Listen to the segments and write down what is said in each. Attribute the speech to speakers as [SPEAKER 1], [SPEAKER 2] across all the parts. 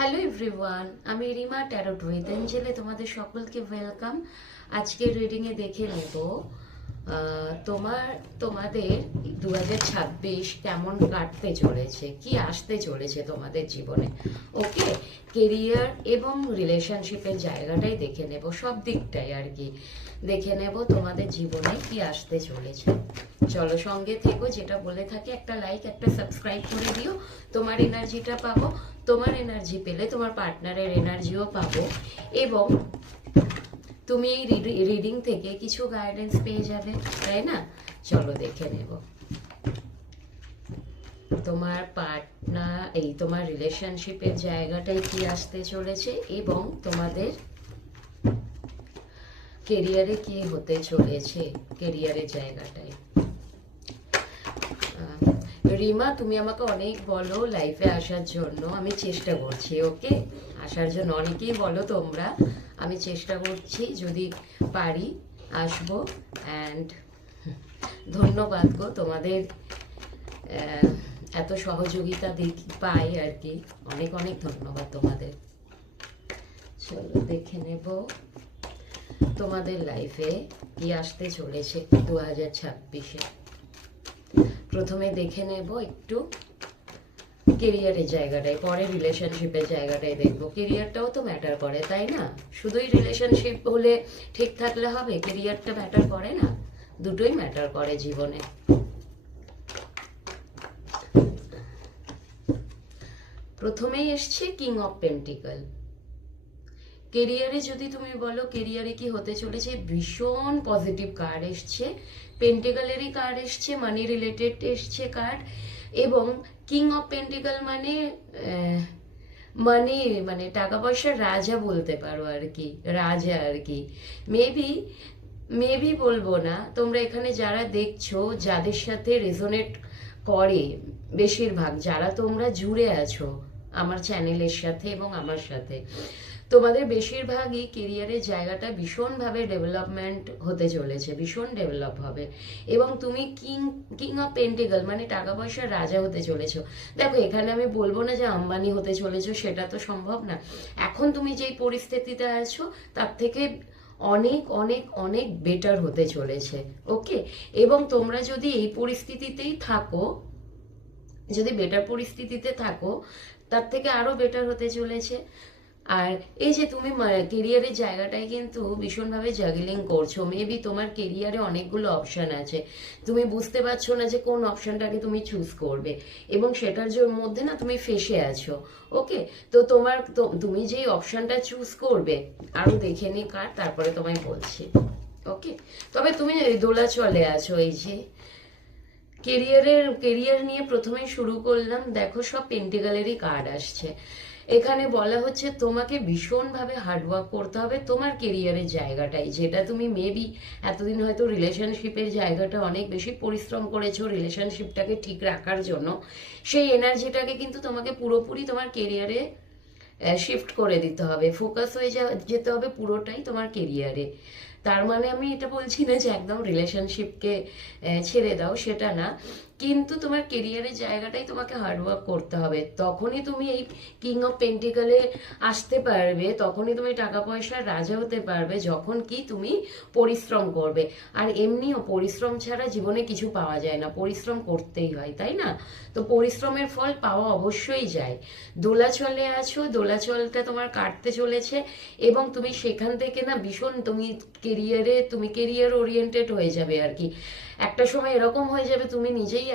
[SPEAKER 1] Hello everyone আমি Rima tarot with এঞ্জেলে তোমাদের সকলকে ওয়েলকাম আজকের রিডিংয়ে দেখে নেব তোমার, তোমাদের দু কেমন কাটতে চলেছে, কি আসতে চলেছে তোমাদের জীবনে? ওকে কেরিয়ার এবং রিলেশনশিপের জায়গাটাই দেখে নেব, সব দিকটাই আর কি। দেখে নেব তোমাদের জীবনে কি আসতে চলেছে। চলো সঙ্গে থেকো, যেটা বলে থাকে, একটা লাইক একটা সাবস্ক্রাইব করে দিও। তোমার এনার্জিটা পাবো। তোমার এনার্জি পেলে তোমার পার্টনারের এনার্জিও পাবো এবং তুমি এই রিডিং থেকে কিছু গাইডেন্স পেয়ে যাবে, তাই না? চলো দেখে নেব। তোমার পার্টনার এই তোমার রিলেশনশিপের জায়গাটায় কি আসতে চলেছে এবং তোমাদের কেরিয়ারে কি হতে চলেছে কেরিয়ারের জায়গাটায়? রিমা, তুমি আমাকে অনেক বলো লাইফে আসার জন্য, আমি চেষ্টা করছি ওকে আসার জন্য অনেকেই বলো তোমরা, আমি চেষ্টা করছি, যদি পারি, আসব অ্যান্ড ধন্যবাদ গো, তোমাদের এত সহযোগিতা দেখি, পাই আর কি। অনেক অনেক ধন্যবাদ তোমাদের। চলো দেখে নেব, তোমাদের লাইফে কি আসতে চলেছে দু হাজার ছাব্বিশে। প্রথমে দেখে নেব একটু কেরিয়ারের জায়গাটায়, পরে রিলেশনশিপের জায়গাটায় দেখব। কেরিয়ারটাও তো ম্যাটার করে, তাই না? শুধুই রিলেশনশিপ হলে ঠিক থাকলে হবে কেরিয়ারটা ম্যাটার করে না? দুটোই ম্যাটার করে জীবনে। প্রথমেই এসছে কিং অফ পেন্টিকল কেরিয়ারে যদি তুমি বলো কেরিয়ারে কি হতে চলেছে? ভীষণ পজিটিভ কার্ড এসছে। পেন্টিকালেরই কার্ড এসছে মানি রিলেটেড এসছে কার্ড এবং কিং অফ পেন্টিকাল মানে মানি মানে টাকা পয়সার রাজা বলতে পারো আর কি, রাজা আর কি। মেবি মেবি বলব না, তোমরা এখানে যারা দেখছ, যাদের সাথে রেজোনেট করে বেশিরভাগ, যারা তোমরা জুড়ে আছো আমার চ্যানেলের সাথে এবং আমার সাথে। তোমাদের বেশিরভাগই কেরিয়ারের জায়গাটা ভীষণভাবে ডেভেলপমেন্ট হতে চলেছে, ভীষণ ডেভেলপ হবে। এবং তুমি কিং কিং অফ পেন্টিকল মানে টাকা পয়সার রাজা হতে চলেছো। দেখো, এখানে আমি বলব না যে আম্বানি হতে চলেছো, সেটা তো সম্ভব না। এখন তুমি যেই পরিস্থিতিতে আছো, তার থেকে অনেক অনেক অনেক বেটার হতে চলেছে ওকে এবং তোমরা যদি এই পরিস্থিতিতেই থাকো, যদি বেটার পরিস্থিতিতে থাকো, তার থেকে আরও বেটার হতে চলেছে। আর এই যে তুমি কেরিয়ারের জায়গাটায় কিন্তু ভীষণভাবে জাগলিং করছ। মেবি তোমার কেরিয়ারে অনেকগুলো অপশন আছে। তুমি বুঝতে পারছ না যে কোন অপশনটাকে তুমি চুজ করবে। এবং সেটার মধ্যে না তুমি ফেসে আছো। ওকে তো তোমার তুমি যেই অপশনটা চুজ করবে, আরও দেখে নি কার, তারপরে তোমায় বলছি। ওকে তবে তুমি দোলা চলে আছো এই যে। কেরিয়ারের কেরিয়ার নিয়ে প্রথমেই শুরু করলাম। দেখো সব পেন্টিকালেরই কার্ড আসছে। এখানে বলা হচ্ছে তোমাকে ভীষণভাবে হার্ডওয়ার্ক করতে হবে। তোমার কেরিয়ারের জায়গাটাই, যেটা তুমি মেবি এতদিন হয়তো রিলেশনশিপের জায়গাটা অনেক বেশি পরিশ্রম করেছ রিলেশনশিপটাকে ঠিক রাখার জন্য। সেই এনার্জিটাকে কিন্তু তোমাকে পুরোপুরি তোমার কেরিয়ারে শিফট করে দিতে হবে। ফোকাস হয়ে যা, যেতে হবে পুরোটাই তোমার কেরিয়ারে তার মানে আমি এটা বলছি না যে একদম রিলেশনশিপকে ছেড়ে দাও, সেটা না। কিন্তু তোমার কেরিয়ারের জায়গাটাই তোমাকে হার্ডওয়ার্ক করতে হবে। তখনই তুমি এই কিং অফ পেন্টিকালে আসতে পারবে, তখনই তুমি টাকা পয়সার রাজা হতে পারবে, যখন কি তুমি পরিশ্রম করবে। আর এমনিও পরিশ্রম ছাড়া জীবনে কিছু পাওয়া যায় না, পরিশ্রম করতেই হয়, তাই না? তো পরিশ্রমের ফল পাওয়া অবশ্যই যায়। দোলাচলে আছো, দোলাচলটা তোমার কাটতে চলেছে এবং তুমি সেখান থেকে না ভীষণ তুমি কেরিয়ারে তুমি কেরিয়ার ওরিয়েন্টেড হয়ে যাবে আর কি। একটা সময় এরকম হয়ে যাবে, তুমি নিজেই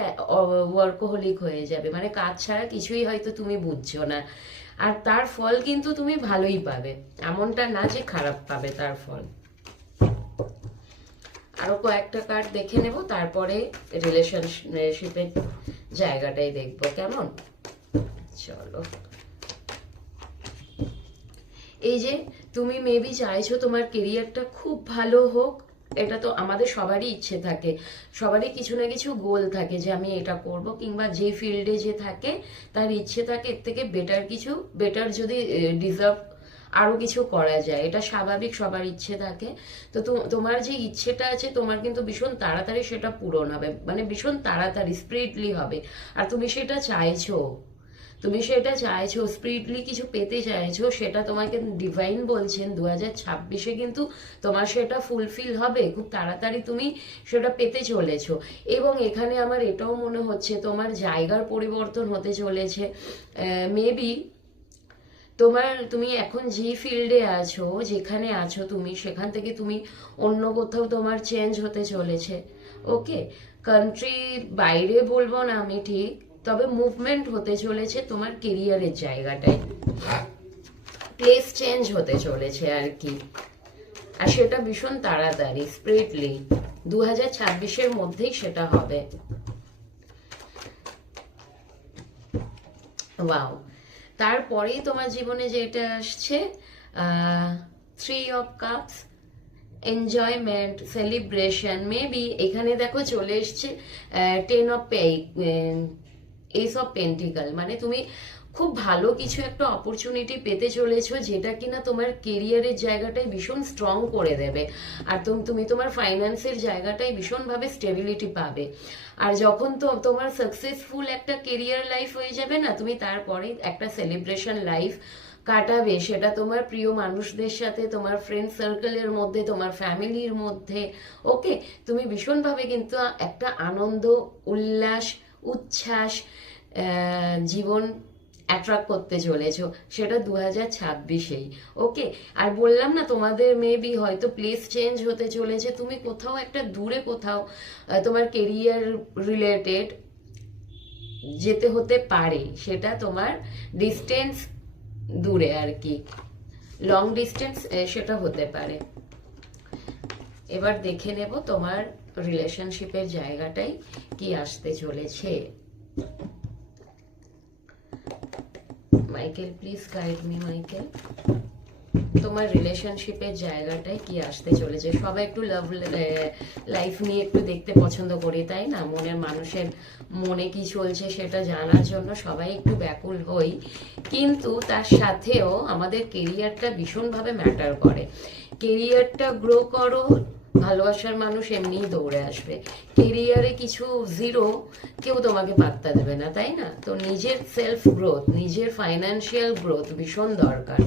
[SPEAKER 1] ওয়ার্কোহলিক হয়ে যাবে। মানে কাজ ছাড়া কিছুই হয়তো তুমি বুঝছ না। আর তার ফল কিন্তু তুমি ভালোই পাবে। এমনটা না যে খারাপ পাবে তার ফল। আরও কয়েকটা কার্ড দেখে নেব, তারপরে রিলেশনশিপের জায়গাটাই দেখব, কেমন? চলো। এই যে, তুমি মেবি চাইছো তোমার কেরিয়ারটা খুব ভালো হোক এটা তো আমাদের সবারই ইচ্ছে থাকে। সবারই কিছু না কিছু গোল থাকে যে আমি এটা করব কিংবা যে ফিল্ডে যে থাকে, তার ইচ্ছে থাকে এর থেকে বেটার কিছু বেটার যদি ডিজার্ভ আরও কিছু করা যায়। এটা স্বাভাবিক সবার ইচ্ছে থাকে। তো তোমার যে ইচ্ছেটা আছে, তোমার কিন্তু ভীষণ তাড়াতাড়ি সেটা পূরণ হবে। মানে ভীষণ তাড়াতাড়ি স্পিরিটলি হবে। আর তুমি সেটা চাইছো। তুমি সেটা চাইছো স্পিডলি কিছু পেতে চাইছো, সেটা তোমাকে ডিভাইন বলছেন দু হাজার ছাব্বিশে কিন্তু তোমার সেটা ফুলফিল হবে, খুব তাড়াতাড়ি তুমি সেটা পেতে চলেছো। এবং এখানে আমার এটাও মনে হচ্ছে, তোমার জায়গার পরিবর্তন হতে চলেছে। মেবি তোমার তুমি এখন যে ফিল্ডে আছো, যেখানে আছো তুমি, সেখান থেকে তুমি অন্য কোথাও তোমার চেঞ্জ হতে চলেছে। ওকে কান্ট্রি বাইরে বলব না আমি ঠিক তবে মুভমেন্ট হতে চলেছে তোমার কেরিয়ারের জায়গাটায়। প্লেস চেঞ্জ হতে চলেছে আর কি। আর সেটা ভীষণ তাড়াতাড়ি স্প্রিটলি দু হাজার ছাব্বিশের মধ্যেই সেটা হবে। ওয়াও তারপরেই তোমার জীবনে যেটা আসছে three of cups enjoyment celebration maybe এখানে দেখো চলে এসছে টেন অফ অফ পেন্টিকাল মানে তুমি খুব ভালো কিছু একটা অপরচুনিটি পেতে চলেছো যেটা কিনা তোমার কেরিয়ারের জায়গাটাই ভীষণ স্ট্রং করে দেবে। আর তুমি তোমার ফাইন্যান্সের জায়গাটাই ভীষণভাবে স্টেবিলিটি পাবে। আর যখন তো তোমার সাকসেসফুল একটা কেরিয়ার লাইফ হয়ে যাবে না, তুমি তারপরে একটা সেলিব্রেশন লাইফ কাটাবে। সেটা তোমার প্রিয় মানুষদের সাথে, তোমার ফ্রেন্ড সার্কেলের মধ্যে, তোমার ফ্যামিলির মধ্যে ওকে তুমি ভীষণভাবে কিন্তু একটা আনন্দ, উল্লাস উচ্ছ্বাস জীবন অ্যাট্রাক্ট করতে চলেছো, সেটা দু হাজার ছাব্বিশেই। ওকে আর বললাম না তোমাদের মেবি হয়তো প্লেস চেঞ্জ হতে চলেছে, তুমি কোথাও একটা দূরে কোথাও তোমার কেরিয়ার রিলেটেড যেতে হতে পারে, সেটা তোমার ডিস্টেন্স দূরে আর কি। লং ডিস্টেন্স সেটা হতে পারে। এবার দেখে নেব তোমার রিলেশনশিপের জায়গাটাই কি আসতে চলেছে? Michael please guide me Michael তোমার রিলেশনশিপের জায়গাটায় কি আসতে চলেছে? সবাই একটু লাভ লাইফ নিয়ে একটু দেখতে পছন্দ করি, তাই না? মনের মানুষের মনে কি চলছে সেটা জানার জন্য সবাই একটু ব্যাকুল হই। কিন্তু তার সাথেও আমাদের কেরিয়ারটা ভীষণভাবে ম্যাটার করে। কেরিয়ারটা গ্রো করো ভালোবাসার মানুষ এমনিই দৌড়ে আসবে। কেরিয়ারে কিছু জিরো কেউ তোমাকে পাত্তা দেবে না, তাই না? তো নিজের সেলফ গ্রোথ নিজের ফাইন্যান্সিয়াল গ্রোথ ভীষণ দরকার।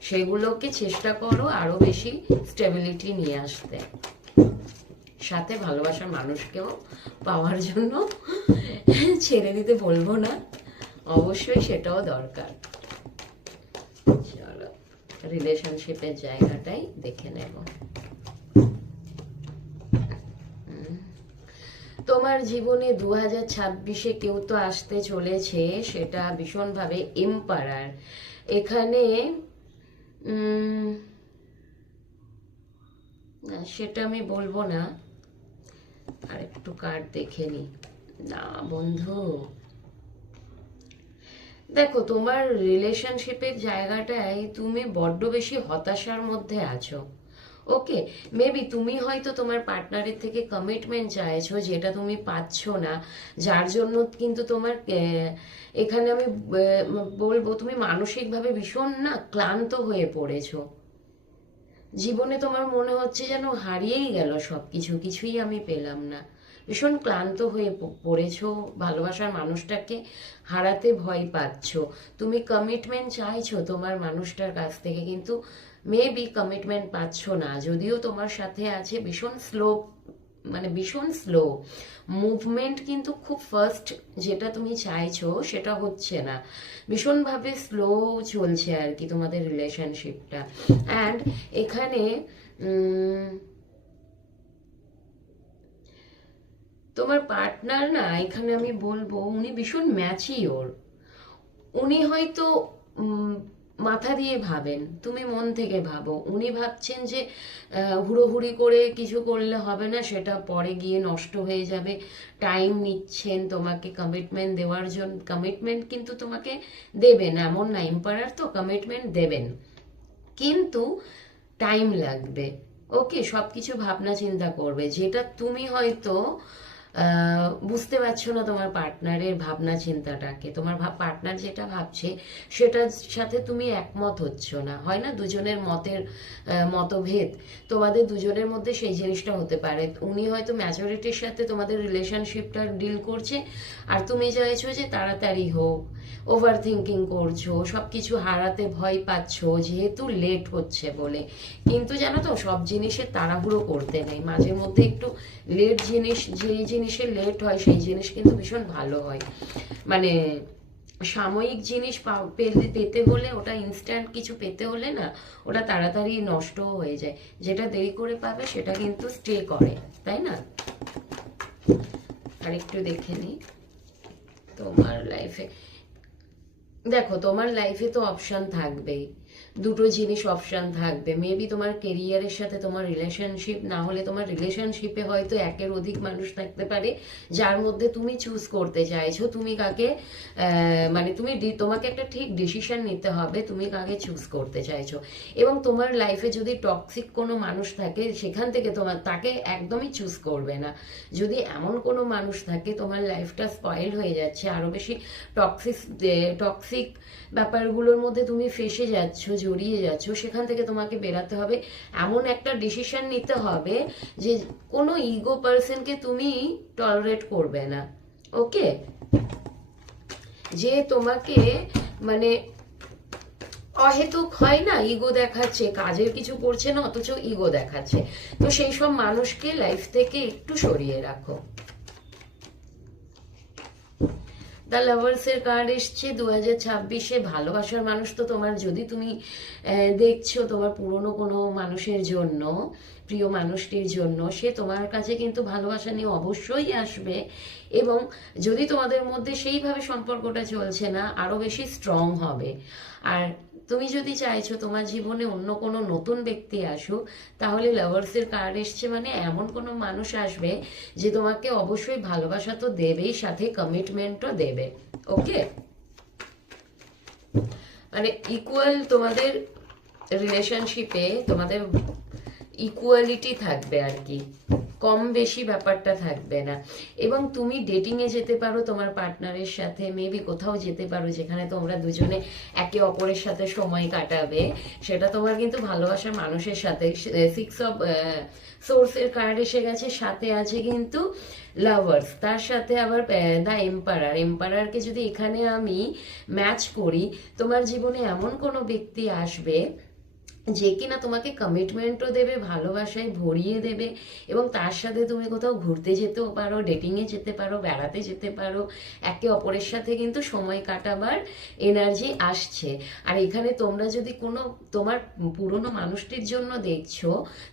[SPEAKER 1] সেগুলোকে চেষ্টা করো আরও বেশি স্টেবিলিটি নিয়ে আসতে। সাথে ভালোবাসার মানুষকেও পাওয়ার জন্য ছেড়ে দিতে বলব না। অবশ্যই সেটাও দরকার। চলো রিলেশনশিপের জায়গাটাই দেখে নেব। তোমার জীবনে দু হাজার ছাব্বিশে কেউ তো আসতে চলেছে, সেটা ভীষণভাবে এম্পারার এখানে সেটা আমি বলব না। আর একটু কার্ড দেখে নি। না, বন্ধু। দেখো, তোমার রিলেশনশিপের জায়গাটায় তুমি বড্ড বেশি হতাশার মধ্যে আছো। ওকে মেবি তুমি হয়তো তোমার পার্টনারের থেকে কমিটমেন্ট চাইছো যেটা তুমি পাচ্ছ না। যার জন্য কিন্তু তোমার এখানে আমি বলব তুমি মানসিকভাবে ভীষণ না ক্লান্ত হয়ে পড়েছো। জীবনে তোমার মনে হচ্ছে যেন হারিয়েই গেল সব কিছু কিছুই আমি পেলাম না। ভীষণ ক্লান্ত হয়ে পড়েছো, ভালোবাসার মানুষটাকে হারাতে ভয় পাচ্ছ। তুমি কমিটমেন্ট চাইছো তোমার মানুষটার কাছ থেকে, কিন্তু মেবি কমিটমেন্ট পাচ্ছ না। যদিও তোমার সাথে আছে ভীষণ স্লো মানে ভীষণ স্লো মুভমেন্ট কিন্তু খুব ফার্স্ট যেটা তুমি চাইছো সেটা হচ্ছে না। ভীষণভাবে স্লো চলছে আর কি তোমাদের রিলেশনশিপটা অ্যান্ড এখানে তোমার পার্টনার না, এখানে আমি বলব, উনি ভীষণ ম্যাচিওর উনি হয়তো মাথা দিয়ে ভাবেন, তুমি মন থেকে ভাবো। উনি ভাবছেন যে হুড়োহুড়ি করে কিছু করলে হবে না, সেটা পরে গিয়ে নষ্ট হয়ে যাবে। টাইম নিচ্ছেন তোমাকে কমিটমেন্ট দেওয়ার জন্য কমিটমেন্ট কিন্তু তোমাকে দেবেন, এমন না এম্পায়ার তো কমিটমেন্ট দেবেন। কিন্তু টাইম লাগবে। ওকে সব কিছু ভাবনা চিন্তা করবে। যেটা তুমি হয়তো বুঝতে পারছ না তোমার পার্টনারের ভাবনা চিন্তাটাকে। তোমার পার্টনার যেটা ভাবছে, সেটার সাথে তুমি একমত হচ্ছ না। হয় না? দুজনের মতের মতভেদ। তোমাদের দুজনের মধ্যে সেই জিনিসটা হতে পারে। উনি হয়তো ম্যাচুরিটির সাথে তোমাদের রিলেশনশিপটা ডিল করছে, আর তুমি চাইছো যে তাড়াতাড়ি হোক। ওভার থিঙ্কিং করছ সব কিছু হারাতে ভয় পাচ্ছ, যেহেতু লেট হচ্ছে বলে। কিন্তু জানো তো, সব জিনিসের তাড়াহুড়ো করতে নেই। মাঝে মধ্যে একটু লেট জিনিস যে জিনিসে লেট হয়, সেই জিনিস কিন্তু ভীষণ ভালো হয়। মানে সাময়িক জিনিস পেতে হলে, ওটা ইনস্ট্যান্ট কিছু পেতে হলে না, ওটা তাড়াতাড়ি নষ্টও হয়ে যায়। যেটা দেরি করে পাবে, সেটা কিন্তু স্টে করে, তাই না? আর একটু দেখে নিই তোমার লাইফে দেখো, তোমার লাইফে তো অপশন থাকবেই। দুটো জিনিস অপশন থাকবে। মেবি তোমার কেরিয়ারের সাথে তোমার রিলেশনশিপ না হলে তোমার রিলেশনশিপে হয়তো একের অধিক মানুষ থাকতে পারে, যার মধ্যে তুমি চুজ করতে চাইছো। তুমি কাকে মানে তুমি তোমাকে একটা ঠিক ডিসিশন নিতে হবে, তুমি কাকে চুজ করতে চাইছো। এবং তোমার লাইফে যদি টক্সিক কোনো মানুষ থাকে, সেখান থেকে তোমার, তাকে একদমই চুজ করবে না। যদি এমন কোনো মানুষ থাকে, তোমার লাইফটা স্পয়েল হয়ে যাচ্ছে আরও বেশি টক্সিক টক্সিক ব্যাপারগুলোর মধ্যে তুমি ফেসে যাচ্ছ জড়িয়ে যাচ্ছ, সেখান থেকে তোমাকে বেরাতে হবে। এমন একটা ডিসিশন নিতে হবে যে কোনো ইগো পার্সনকে তুমি টলারেট করবে না ওকে যে তোমাকে মানে অহেতুক হয় না ইগো দেখাচ্ছে, কাজের কিছু করছে না, অথচ ইগো দেখাচ্ছে। তো সেই সব মানুষকে লাইফ থেকে একটু সরিয়ে রাখো। দ্য লাভার্সের কার্ড এসছে দু হাজার ছাব্বিশে। ভালোবাসার মানুষ তো তোমার। যদি তুমি দেখছ তোমার পুরনো কোনো মানুষের জন্য, প্রিয় মানুষটির জন্য, সে তোমার কাছে কিন্তু ভালোবাসা নিয়ে অবশ্যই আসবে। এবং যদি তোমাদের মধ্যে সেইভাবে সম্পর্কটা চলছে না আরও বেশি স্ট্রং হবে। আর তুমি যদি চাইছো তোমার জীবনে অন্য কোনো নতুন ব্যক্তি আসুক, তাহলে লাভার্সের কার্ড এসছে মানে এমন কোনো মানুষ আসবে যে তোমাকে অবশ্যই ভালোবাসা তো দেবেই, সাথে কমিটমেন্টও দেবে। ওকে মানে ইকুয়াল তোমাদের রিলেশনশিপে তোমাদের ইকুয়ালিটি থাকবে আর কি। কম বেশি ব্যাপারটা থাকবে না। এবং তুমি ডেটিং এ যেতে পারো, তোমার পার্টনারের সাথে মেবি কোথাও যেতে পারো, যেখানে তোমরা দুজনে একে অপরের সাথে সময় কাটাবে। সেটা তোমার কিন্তু ভালোবাসার মানুষের সাথে। সিক্স অফ সোর্সের কার্ড এসে গেছে, সাথে আছে কিন্তু লাভার্স তার সাথে আবার দ্য এম্পারার এম্পারারকে যদি এখানে আমি ম্যাচ করি, তোমার জীবনে এমন কোনো ব্যক্তি আসবে যে কিনা তোমাকে কমিটমেন্টও দেবে, ভালোবাসায় ভরিয়ে দেবে এবং তার সাথে তুমি কোথাও ঘুরতে যেতেও পারো ডেটিংয়ে যেতে পারো, বেড়াতে যেতে পারো। একে অপরের সাথে কিন্তু সময় কাটাবার এনার্জি আসছে। আর এখানে তোমরা যদি কোনো তোমার পুরনো মানুষটির জন্য দেখছ,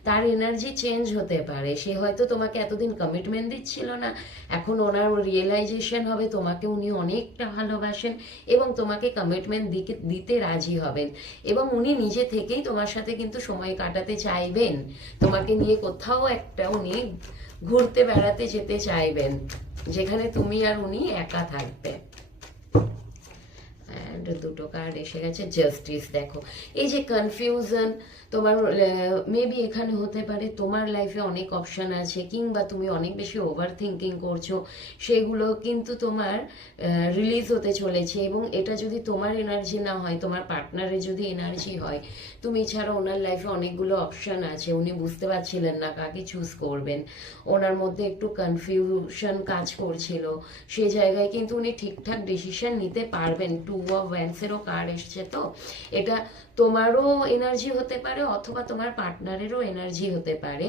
[SPEAKER 1] তার এনার্জি চেঞ্জ হতে পারে। সে হয়তো তোমাকে এতদিন কমিটমেন্ট দিচ্ছিল না, এখন ওনার রিয়েলাইজেশন হবে, তোমাকে উনি অনেকটা ভালোবাসেন এবং তোমাকে কমিটমেন্ট দিতে রাজি হবেন। এবং উনি নিজে থেকেই তোমার সাথে কিন্তু সময় কাটাতে চাইবেন। তোমাকে নিয়ে কোথাও একটা উনি ঘুরতে বেড়াতে যেতে চাইবেন, যেখানে তুমি আর উনি একা থাকবে। অ্যান্ড দুটো কার্ড এসে গেছে জাস্টিস দেখো। এই যে কনফিউশন তোমার মেবি এখানে হতে পারে তোমার লাইফে অনেক অপশন আছে, কিংবা তুমি অনেক বেশি ওভার থিঙ্কিং করছ, সেগুলো কিন্তু তোমার রিলিজ হতে চলেছে এবং এটা যদি তোমার এনার্জি না হয়, তোমার পার্টনারের যদি এনার্জি হয়, তুমি ছাড়া ওনার লাইফে অনেকগুলো অপশন আছে, উনি বুঝতে পারছিলেন না কাকে চুজ করবেন। ওনার মধ্যে একটু কনফিউশন কাজ করছিল, সে জায়গায় কিন্তু উনি ঠিকঠাক ডিসিশন নিতে পারবেন টু অফ ভ্যান্সেরও কার্ড এসছে তো? এটা তোমারও এনার্জি হতে পারে অথবা তোমার পার্টনারেরও এনার্জি হতে পারে।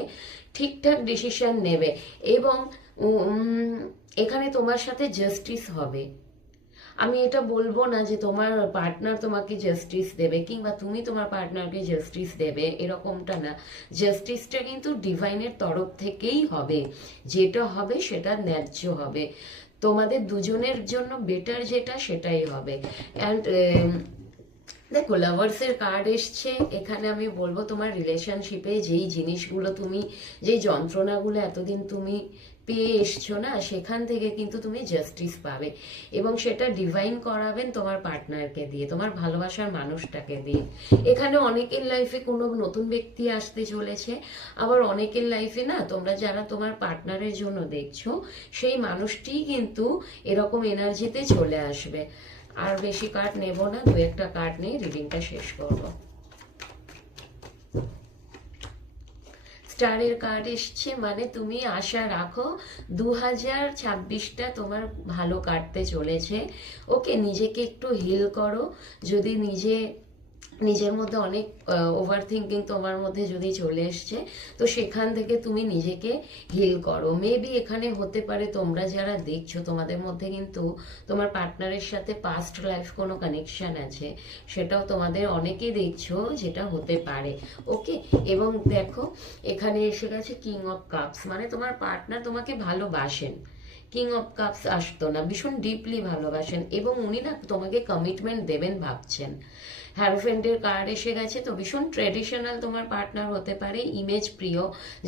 [SPEAKER 1] ঠিকঠাক ডিসিশন নেবে এবং এখানে তোমার সাথে জাস্টিস হবে। আমি এটা বলব না যে তোমার পার্টনার তোমাকে জাস্টিস দেবে কিংবা তুমি তোমার পার্টনারকে জাস্টিস দেবে, এরকমটা না। জাস্টিসটা কিন্তু ডিভাইনের তরফ থেকেই হবে। যেটা হবে সেটা ন্যায্য হবে। তোমাদের দুজনের জন্য বেটার যেটা সেটাই হবে। অ্যান্ড দেখো লাভার্সের কার্ড এসছে। এখানে আমি বলব তোমার রিলেশনশিপে যেই জিনিসগুলো তুমি, যেই যন্ত্রণাগুলো এতদিন তুমি পেয়ে এসছো না, সেখান থেকে কিন্তু তুমি জাস্টিস পাবে। এবং সেটা ডিভাইন করাবেন তোমার পার্টনারকে দিয়ে, তোমার ভালোবাসার মানুষটাকে দিয়ে। এখানে অনেকের লাইফে কোনো নতুন ব্যক্তি আসতে চলেছে, আবার অনেকের লাইফে না, তোমরা যারা তোমার পার্টনারের জন্য দেখছ, সেই মানুষটিই কিন্তু এরকম এনার্জিতে চলে আসবে। আর বেশি কার্ড নেব না, দু একটা কার্ড নিয়ে রিডিংটা শেষ করব। স্টারের কার্ড এসছে মানে তুমি আশা রাখো দু হাজার ছাব্বিশটা তোমার ভালো কাটতে চলেছে। ওকে, নিজেকে একটু হিল করো। যদি নিজে নিজের মধ্যে অনেক ওভার থিঙ্কিং তোমার মধ্যে যদি চলে এসছে, তো সেখান থেকে তুমি নিজেকে হিল করো। মেবি এখানে হতে পারে তোমরা যারা দেখছ, তোমাদের মধ্যে কিন্তু তোমার পার্টনারের সাথে পাস্ট লাইফ কোনো কানেকশন আছে, সেটাও তোমাদের অনেকেই দেখছ যেটা হতে পারে। ওকে এবং দেখো, এখানে এসে গেছে কিং অফ কাপস মানে তোমার পার্টনার তোমাকে ভালোবাসেন। কিং অফ কাপস আসতো না, ভীষণ ডিপলি ভালোবাসেন এবং উনি না তোমাকে কমিটমেন্ট দেবেন, ভাবছেন। হ্যারোফেন্টের কার্ড এসে গেছে। তো ভীষণ ট্রেডিশনাল তোমার পার্টনার হতে পারে ইমেজ প্রিয়,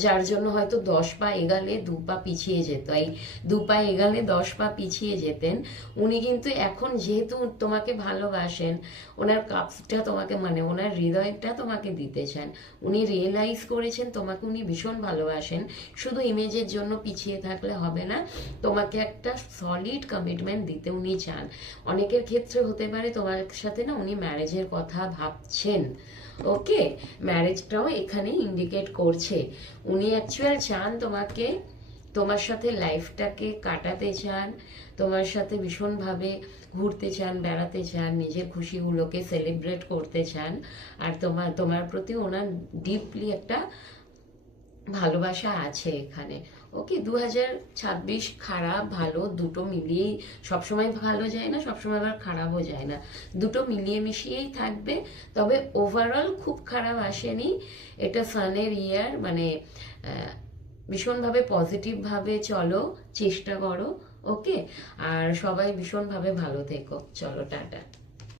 [SPEAKER 1] যার জন্য হয়তো দশ পা এগালে দু পা পিছিয়ে যেত। এই দু পা এগালে দশ পা পিছিয়ে যেতেন। উনি কিন্তু এখন যেহেতু তোমাকে ভালোবাসেন, ওনার কাপটা তোমাকে মানে ওনার হৃদয়টা তোমাকে দিতে চান, উনি রিয়েলাইজ করেছেন তোমাকে উনি ভীষণ ভালোবাসেন। শুধু ইমেজের জন্য পিছিয়ে থাকলে হবে না, তোমাকে একটা সলিড কমিটমেন্ট দিতে উনি চান। অনেকের ক্ষেত্রে হতে পারে তোমার সাথে না উনি ম্যারেজের কথা ভাবছেন। ওকে ম্যারেজটাও এখানে ইন্ডিকেট করছে। উনি অ্যাকচুয়াল চান তোমাকে, তোমার সাথে লাইফটাকে কাটাতে চান, তোমার সাথে ভীষণভাবে ঘুরতে চান, বেড়াতে চান, নিজের খুশিগুলোকে সেলিব্রেট করতে চান, আর তোমার তোমার প্রতি ওনার ডিপলি একটা ভালোবাসা আছে এখানে। ওকে দু হাজার ছাব্বিশ খারাপ, ভালো, দুটো মিলিয়েই সবসময় ভালো যায় না, সবসময় আবার খারাপও যায় না। দুটো মিলিয়ে মিশিয়েই থাকবে, তবে ওভারঅল খুব খারাপ আসেনি। এটা সানের ইয়ার মানে ভীষণভাবে পজিটিভভাবে চলো, চেষ্টা করো, ওকে? আর সবাই ভীষণভাবে ভালো থেকো। চলো, টাটা।